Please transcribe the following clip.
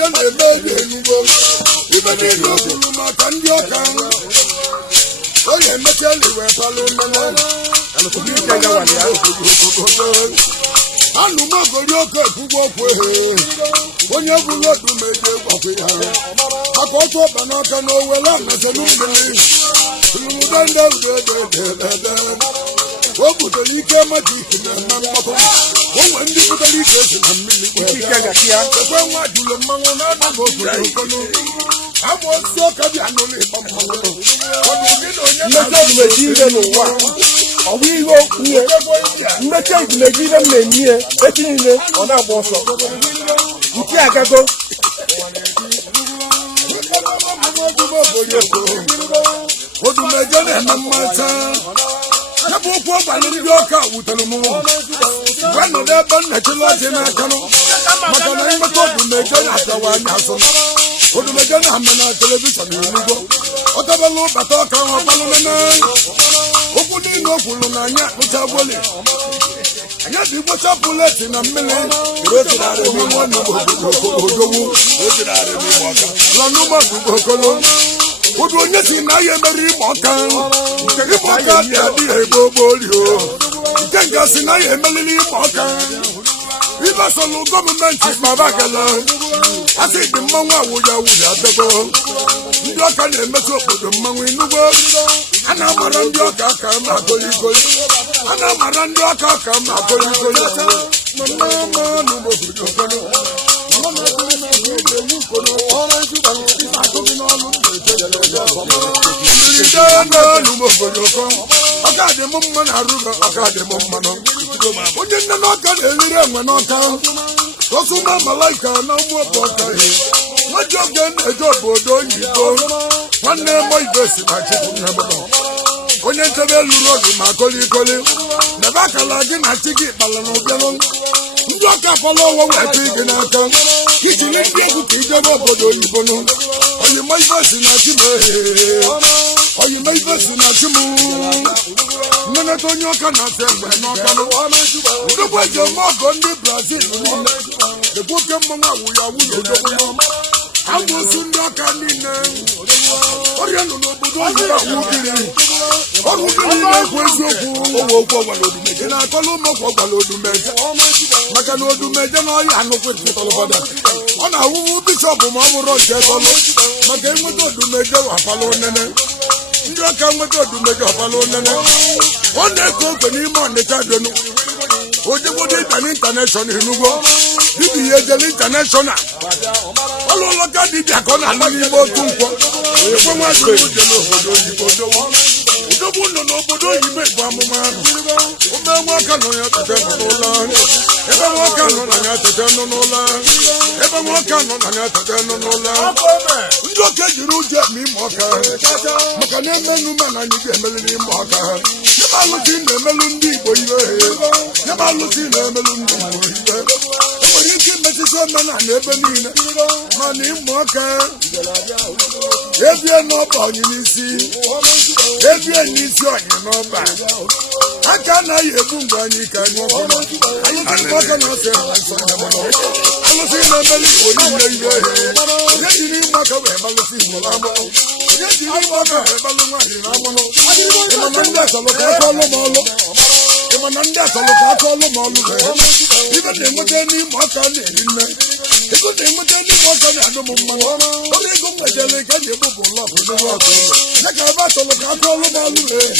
Odumeje na-eme enugo ibe niile okwuru maka ndị ọka onye emechali wee palụ nnene anụmagori oke ekwugbo okwu onye bụrụ Odumeje gwakwe ya maka otu ọba n'aka na owele anaselu mmiri lụrụdende udededede o butere ike majik na-eme mgbakọ onwe ndị butere ike esi na mmiri ekwe nwa jụrụ mmanwụ na-anaghị okolo ama osisi ọka bịa n'ụlọ ịgba mmanwụ mmechi Odumeje ire n'ụwa ọ bụ ihe okwu mmechi Odumeje ire m na-eme ihe echi niile ọ na-agba ọsọ nke agago Odumeje na-eme mmata ya bụ okwu ọgbalị ndị ọka wutere m gwa nọdụ ebe nnechila ọjị n'aka maka na ịmeta Odumeje na-atawa anya asọ Odumeje na-ame na telivishọn enugo ọ tabala ụbata ọka ahụ ọkpalụ nene okwu niile o kwuru na anya akpụcha gboli anya dị igbocha pụleti na mmiri odogwu Odu onye si na ya emere ịgba ọka nke ịgba ọka dị adịghị egbe ogbolio nke nga si na ya emeliri ịgba ọka ịgbasolu gọọmenti kpabagala asị dị mmanwụ awụya awụya dego ndị ọka na-emetụ obodo mmanwụ inugbo a na-amara ndị ọka aka ma goligoli a na-amara ndị ọka aka ma goligoli ọka dị m mma na arụgo ọka dị m mmanụ onye nne n'ọka na-eriri enwe n'ọka osuma malaika na ụmụ ọbụ ọka nwaji oge na-eje obodo oyibo nwanne m ibe si na chukwu nne m onye nchebe lụrụ ọdụ ma kolikoli nebe akala gị na chi gị kpala na ụbịanụ ndị ọka fọlọ ụwa weta gị n'aka ijiri ndị egwu ka ijebe obodo oyibo nụ oyima ibe si na chi m oyima ibe si na chi m nneneta onye ọka na-ata egbe n'ọka ndokwa eji eme ọgọ ndị Brazil niile ekwu oke mmanwụ awụya awụ na odogwu amụsụ ndị ọka niile ọrịa nọ n'obodo oyibo awụgiri ọrụ gịnị na-ekwu eziokwu ị na-akọla ụmụọkwa ọgwara Odumeje maka na Odumeje na ọhịa anụkwu tọlụfọda ọ na-awụwu bishọp ma ọ bụrụ nke tọlụ maka enweta Odumeje wapala onene ndị ọka nweta Odumeje wapala onene ọ na-eke oke n'ime Ọnịcha donu ojegbodo ịbịa n'intaneshọnal enugbo dibia ihe ejele intaneshọnal ọlụlọka dibịa ka ọ na-alụ n'ime otu nkwọ ekwe nwaji uje n'obodo oyibo odogwu nọ n'obodo oyibo bụ amụma ahụ ome nwoke nọ ya tete nọ n'ụlọ ebe nwoke nọ na ya tete nọ n'ụlọ ebe nwoke nọ na ya tete nọ n'ụlọ ndị oke jiri ụjọ eme ime ọka maka na emenu ma na anyị ga-emeliri ime ọka ebe alụsị na-emelu ndị Igbo iwe ebe alụsị na-emelu ndị Igbo iwe enwere ike imetụta omenala ebe niile mana ịmụ ọka ebie n'ọba onye n'isi ebie n'isi onye n'ọba aka anaghị ebu mgbe anyị ka anyị alụsị na-emeli Igbo niile iwe onye jiri ịmụ aka wee gbalụsị Igbo n'amụrụ onye jiri ịmụ aka wee gbalụ nwaanyị n'amụrụ ịmana ndị asalụ ka aka ọlụ ma ọlụ ịmana ndị asalụ ka aka ọlụ ma ọlụ ibe na-enweta n'ime ọka na-eri nne ego na-enweta n'ime ọka na-adụ m mmanụ ọrụ ego m nwejere ka a na-egbu bụ ụlọ ọkụ ya ka ebe asalụ ka aka ọlụ ma ọlụ